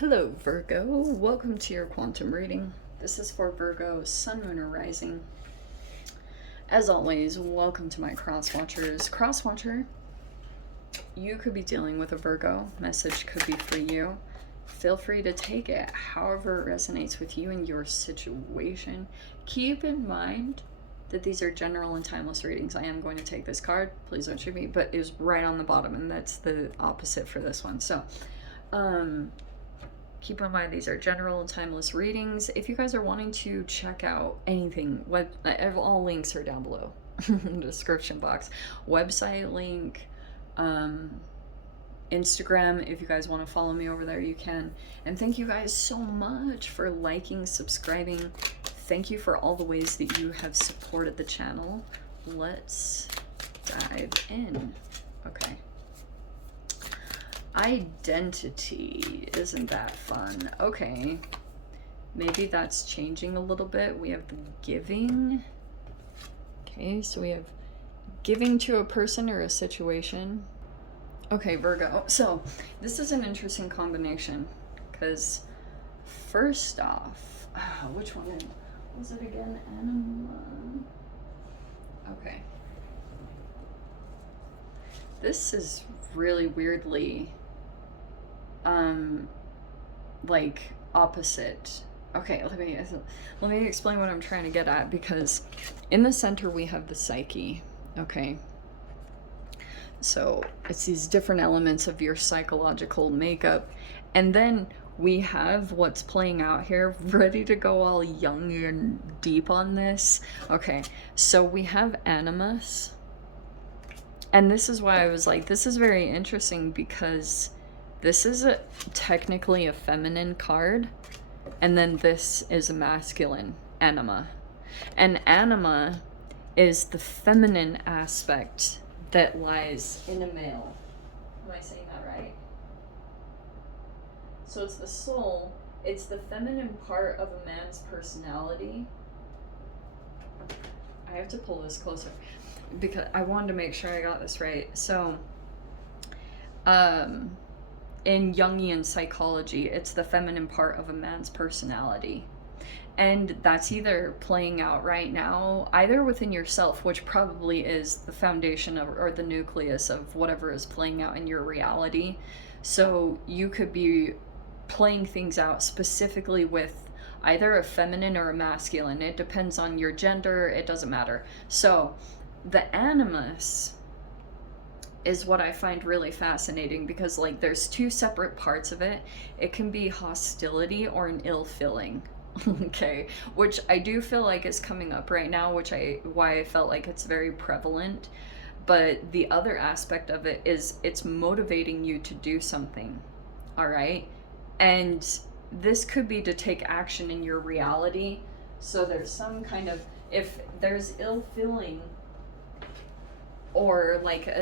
Hello Virgo, welcome to your quantum reading. This is for Virgo, Sun, Moon, or Rising. As always, welcome to my cross watchers. Cross watcher, you could be dealing with a Virgo. Message could be for you. Feel free to take it however it resonates with you and your situation. Keep in mind that these are general and timeless readings. I am going to take this card, please don't shoot me, but it was right on the bottom, and that's the opposite for this one. So, keep in mind these are general and timeless readings. If you guys are wanting to check out anything, all links are down below in the description box. Website link, Instagram, if you guys want to follow me over there, you can. And thank you guys so much for liking, subscribing. Thank you for all the ways that you have supported the channel. Let's dive in. Okay. Identity, isn't that fun? Okay, maybe that's changing a little bit. We have the giving. Okay, so we have giving to a person or a situation. Okay, Virgo, so this is an interesting combination because first off, which one was it again? Anima. Okay, this is really weirdly like opposite. Okay, let me explain what I'm trying to get at, because in the center we have the psyche. Okay, so it's these different elements of your psychological makeup, and then we have what's playing out here. Ready to go all young and deep on this? Okay, so we have animus, and this is why I was like, this is very interesting, because this is technically a feminine card, and then this is a masculine, anima. And anima is the feminine aspect that lies in a male. Am I saying that right? So it's the soul, it's the feminine part of a man's personality. I have to pull this closer because I wanted to make sure I got this right. So, in Jungian psychology, it's the feminine part of a man's personality. And that's either playing out right now, either within yourself, which probably is the foundation of, or the nucleus of whatever is playing out in your reality. So you could be playing things out specifically with either a feminine or a masculine. It depends on your gender, it doesn't matter. So the animus is what I find really fascinating, because like there's two separate parts of it. It can be hostility or an ill feeling. Okay, which I do feel like is coming up right now, why I felt like it's very prevalent. But the other aspect of it is it's motivating you to do something. All right, and this could be to take action in your reality. So there's some kind of, if there's ill feeling, or like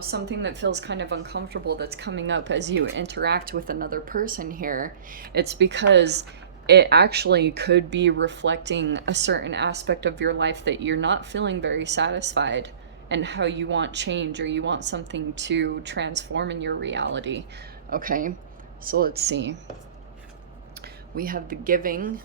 something that feels kind of uncomfortable that's coming up as you interact with another person here, it's because it actually could be reflecting a certain aspect of your life that you're not feeling very satisfied, and how you want change, or you want something to transform in your reality. Okay, so let's see. We have the giving.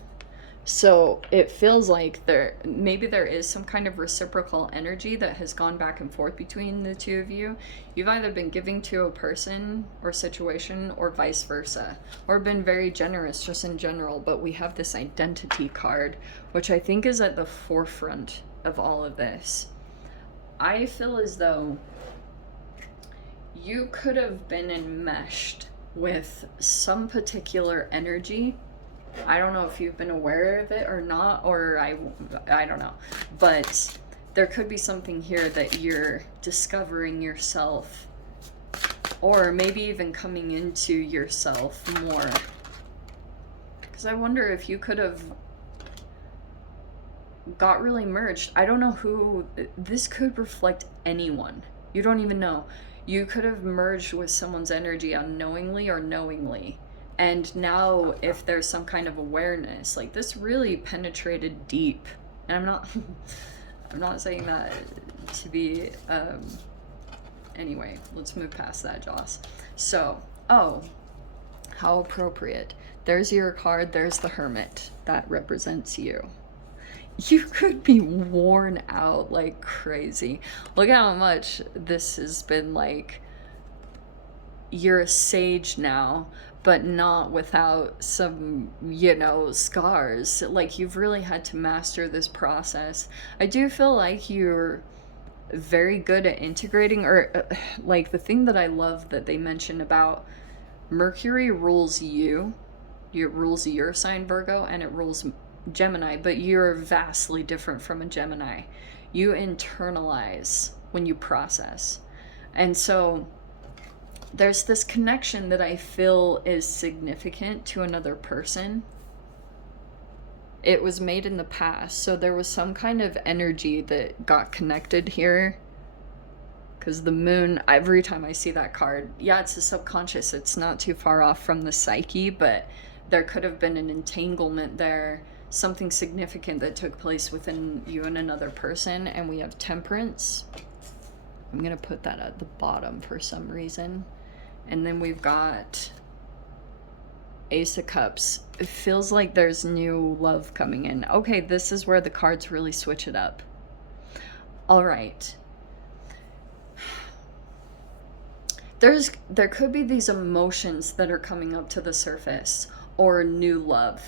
So it feels like maybe there is some kind of reciprocal energy that has gone back and forth between the two of you. You've either been giving to a person or situation, or vice versa, or been very generous just in general. But we have this identity card, which I think is at the forefront of all of this. I feel as though you could have been enmeshed with some particular energy. I don't know if you've been aware of it or not, or I don't know, but there could be something here that you're discovering yourself, or maybe even coming into yourself more. Because I wonder if you could have got really merged. I don't know who, this could reflect anyone. You don't even know. You could have merged with someone's energy unknowingly or knowingly. And now if there's some kind of awareness, like this really penetrated deep. And I'm not saying that to be, anyway, let's move past that, Joss. So, How appropriate. There's your card, there's the Hermit. That represents you. You could be worn out like crazy. Look how much this has been like, you're a sage now, but not without some, you know, scars. Like, you've really had to master this process. I do feel like you're very good at integrating, or like the thing that I love that they mention about Mercury rules you, it rules your sign, Virgo, and it rules Gemini, but you're vastly different from a Gemini. You internalize when you process. And so there's this connection that I feel is significant to another person. It was made in the past, so there was some kind of energy that got connected here. Because the moon, every time I see that card, yeah, it's the subconscious. It's not too far off from the psyche, but there could have been an entanglement there, something significant that took place within you and another person. And we have Temperance. I'm going to put that at the bottom for some reason. And then we've got Ace of Cups. It feels like there's new love coming in. Okay, this is where the cards really switch it up. All right. There could be these emotions that are coming up to the surface, or new love.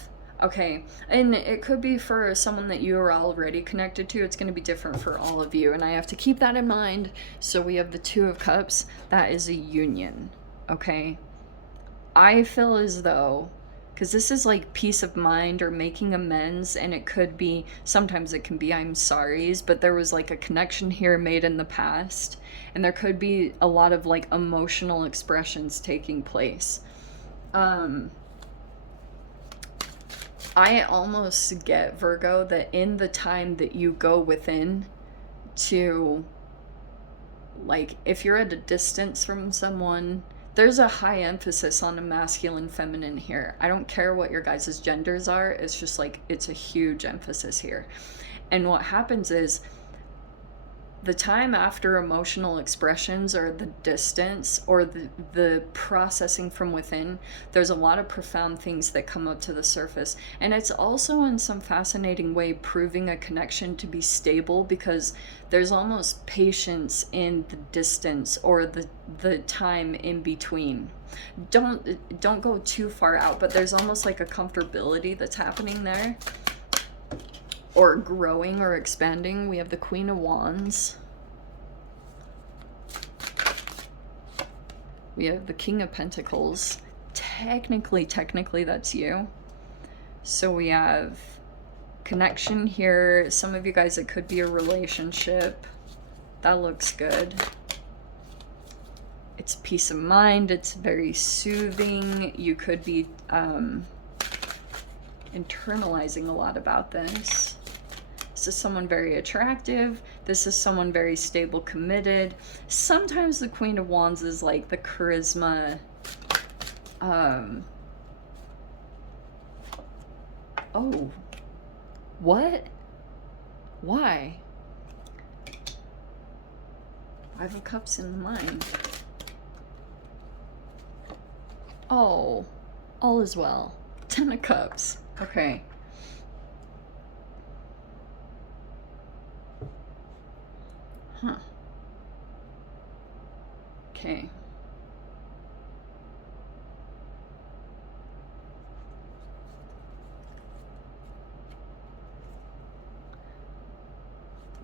Okay, and it could be for someone that you are already connected to. It's going to be different for all of you, and I have to keep that in mind. So we have the Two of Cups. That is a union. Okay, I feel as though, because this is like peace of mind or making amends, and it could be, sometimes it can be I'm sorry's, but there was like a connection here made in the past, and there could be a lot of like emotional expressions taking place. I almost get, Virgo, that in the time that you go within to, like, if you're at a distance from someone, there's a high emphasis on a masculine, feminine here. I don't care what your guys' genders are. It's just like, it's a huge emphasis here. And what happens is, the time after emotional expressions, or the distance, or the processing from within, there's a lot of profound things that come up to the surface. And it's also in some fascinating way proving a connection to be stable, because there's almost patience in the distance, or the time in between. Don't go too far out, but there's almost like a comfortability that's happening there, or growing or expanding. We have the Queen of Wands. We have the King of Pentacles. Technically, that's you. So we have connection here. Some of you guys, it could be a relationship. That looks good. It's peace of mind. It's very soothing. You could be internalizing a lot about this. This is someone very attractive. This is someone very stable, committed. Sometimes the Queen of Wands is like the charisma. Oh. What? Why? Five of Cups in the mind. Oh. All is well. 10 of Cups. Okay. Huh. Okay.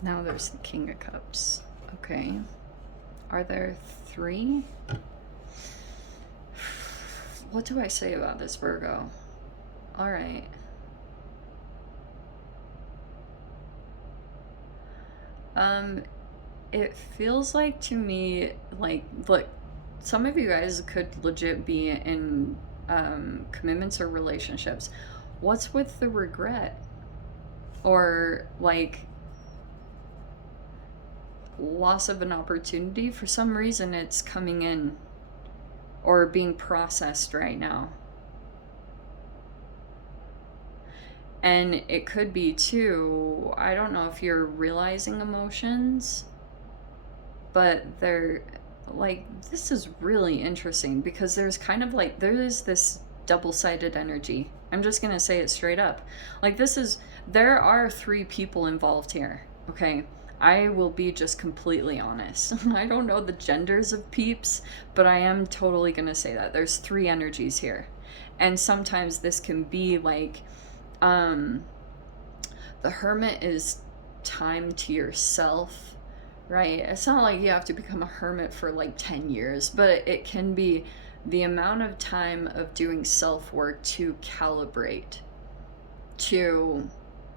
Now there's the King of Cups. Okay. Are there 3? What do I say about this, Virgo? All right. It feels like to me, like, look, some of you guys could legit be in commitments or relationships. What's with the regret? Or like loss of an opportunity? For some reason it's coming in or being processed right now. And it could be too, I don't know if you're realizing emotions, but they're like, this is really interesting, because there's kind of like, there is this double-sided energy. I'm just gonna say it straight up. Like, there are 3 people involved here, okay? I will be just completely honest. I don't know the genders of peeps, but I am totally gonna say that. There's 3 energies here. And sometimes this can be like, the hermit is time to yourself, right? It's not like you have to become a hermit for like 10 years, but it can be the amount of time of doing self-work to calibrate to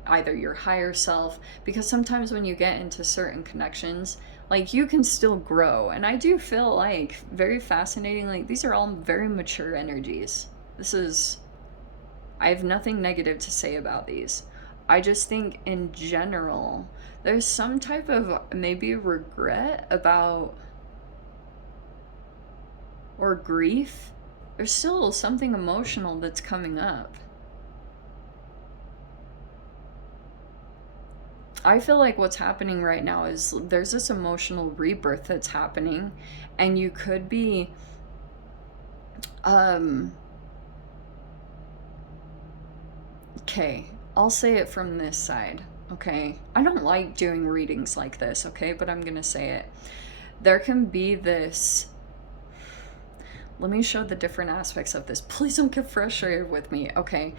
either your higher self, because sometimes when you get into certain connections, like, you can still grow. And I do feel like, very fascinating, like, these are all very mature energies. I have nothing negative to say about these. I just think in general, there's some type of maybe regret about, or grief. There's still something emotional that's coming up. I feel like what's happening right now is there's this emotional rebirth that's happening, and you could be, okay, I'll say it from this side, okay? I don't like doing readings like this, okay? But I'm gonna say it. There can be this, let me show the different aspects of this. Please don't get frustrated with me, okay?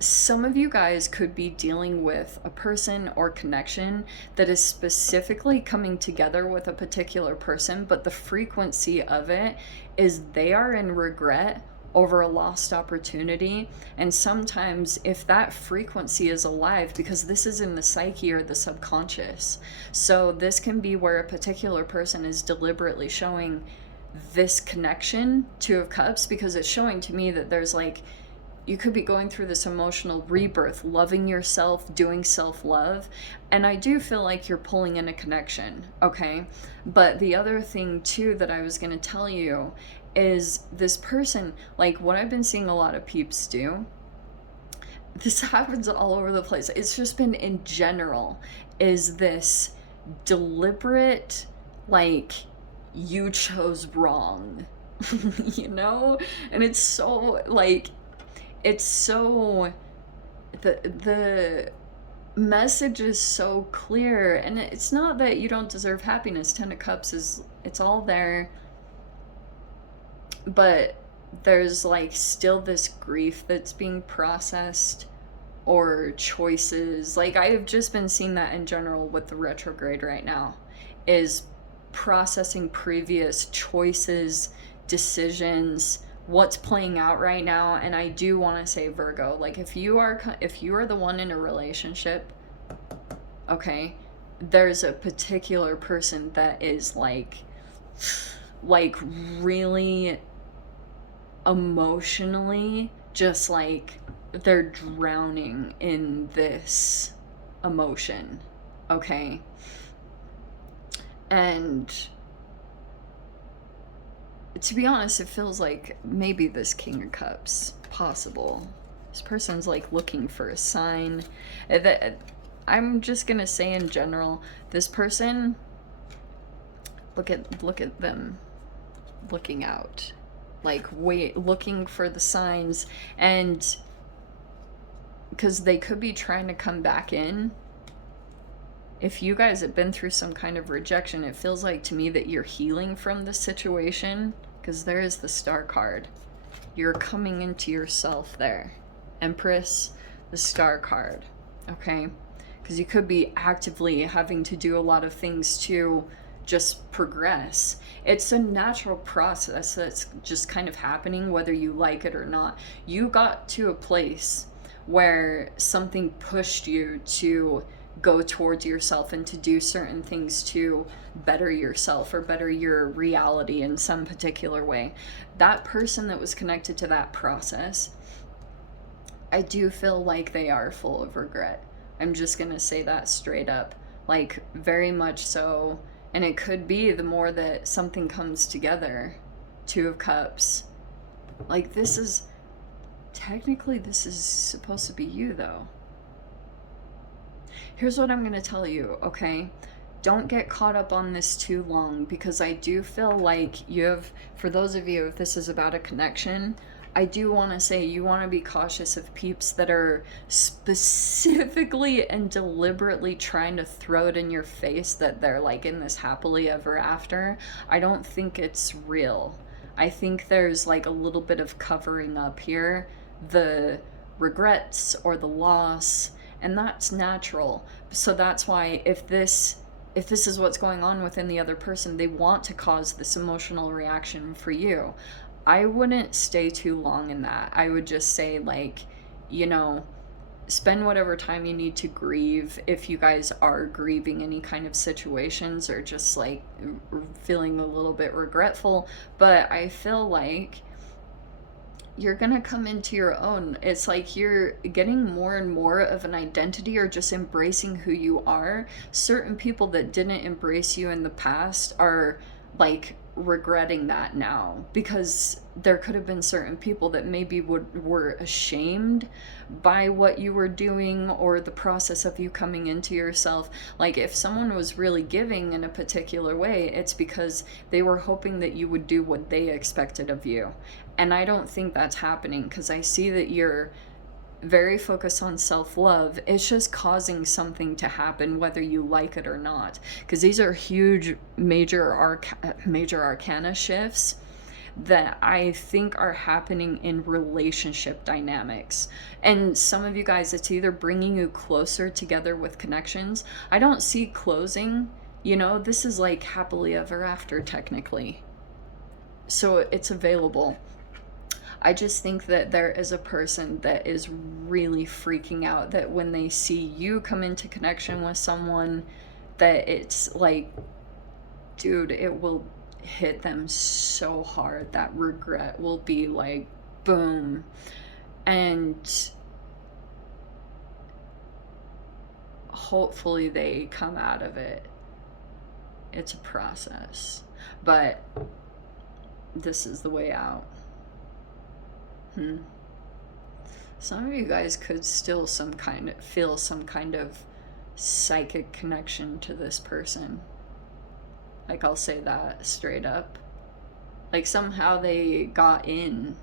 Some of you guys could be dealing with a person or connection that is specifically coming together with a particular person, but the frequency of it is they are in regret over a lost opportunity. And sometimes, if that frequency is alive, because this is in the psyche or the subconscious, so this can be where a particular person is deliberately showing this connection, 2 of Cups, because it's showing to me that there's like, you could be going through this emotional rebirth, loving yourself, doing self-love. And I do feel like you're pulling in a connection, okay? But the other thing too that I was going to tell you is this person, like, what I've been seeing a lot of peeps do, this happens all over the place. It's just been in general, is this deliberate, like, you chose wrong, you know? And it's so, like, it's so, the message is so clear, and it's not that you don't deserve happiness. 10 of Cups is, it's all there, but there's like still this grief that's being processed, or choices. Like, I've just been seeing that in general with the retrograde right now, is processing previous choices, decisions, what's playing out right now. And I do want to say, Virgo, like, if you are the one in a relationship, okay, there's a particular person that is like really emotionally, just like, they're drowning in this emotion, okay? And to be honest, it feels like maybe this King of Cups, possible. This person's like looking for a sign. That, I'm just gonna say in general, this person, look at them looking out, like, looking for the signs, and because they could be trying to come back in. If you guys have been through some kind of rejection, it feels like to me that you're healing from this situation, because there is the Star card. You're coming into yourself there. Empress, the Star card, okay? Because you could be actively having to do a lot of things to just progress. It's a natural process that's just kind of happening, whether you like it or not. You got to a place where something pushed you to go towards yourself and to do certain things to better yourself or better your reality in some particular way. That person that was connected to that process, I do feel like they are full of regret. I'm just gonna say that straight up, like, very much so. And it could be the more that something comes together, 2 of Cups, like, this is technically, this is supposed to be you though. Here's what I'm going to tell you, okay? Don't get caught up on this too long, because I do feel like you have, for those of you, if this is about a connection, I do want to say you want to be cautious of peeps that are specifically and deliberately trying to throw it in your face that they're like in this happily ever after. I don't think it's real. I think there's like a little bit of covering up here, the regrets or the loss, and that's natural. So that's why if this is what's going on within the other person, they want to cause this emotional reaction for you. I wouldn't stay too long in that. I would just say, like, you know, spend whatever time you need to grieve if you guys are grieving any kind of situations or just like feeling a little bit regretful. But I feel like you're gonna come into your own. It's like you're getting more and more of an identity or just embracing who you are. Certain people that didn't embrace you in the past are like regretting that now, because there could have been certain people that maybe were ashamed by what you were doing or the process of you coming into yourself. Like if someone was really giving in a particular way, it's because they were hoping that you would do what they expected of you. And I don't think that's happening, because I see that you're very focused on self-love. It's just causing something to happen whether you like it or not, because these are huge major arcana shifts that I think are happening in relationship dynamics. And some of you guys, it's either bringing you closer together with connections. I don't see closing, this is like happily ever after technically, so it's available. I just think that there is a person that is really freaking out that when they see you come into connection with someone, that it's like, dude, it will hit them so hard. That regret will be like, boom. And hopefully they come out of it. It's a process, but this is the way out. Some of you guys could still feel some kind of psychic connection to this person. Like, I'll say that straight up. Like somehow they got in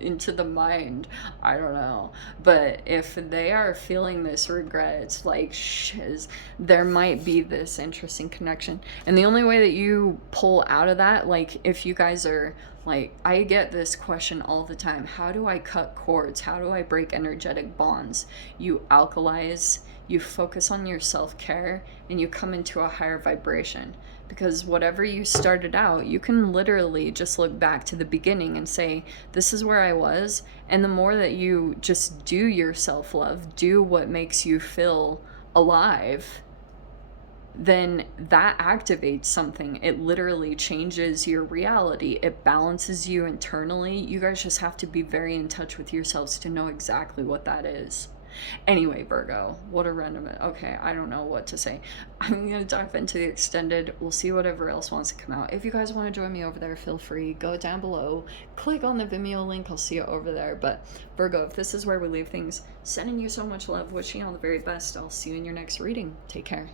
into the mind. I don't know. But if they are feeling this regret, it's like shiz, there might be this interesting connection. And the only way that you pull out of that, like if you guys are like, I get this question all the time: how do I cut cords? How do I break energetic bonds? You alkalize, you focus on your self-care, and you come into a higher vibration. Because whatever you started out, you can literally just look back to the beginning and say, this is where I was. And the more that you just do your self-love, do what makes you feel alive, then that activates something. It literally changes your reality. It balances you internally. You guys just have to be very in touch with yourselves to know exactly what that is. Anyway, Virgo, what a random. Okay, I don't know what to say. I'm gonna dive into the extended. We'll see whatever else wants to come out. If you guys want to join me over there, feel free. Go down below, click on the Vimeo link. I'll see you over there. But Virgo, if this is where we leave things, sending you so much love, wishing you all the very best. I'll see you in your next reading. Take care.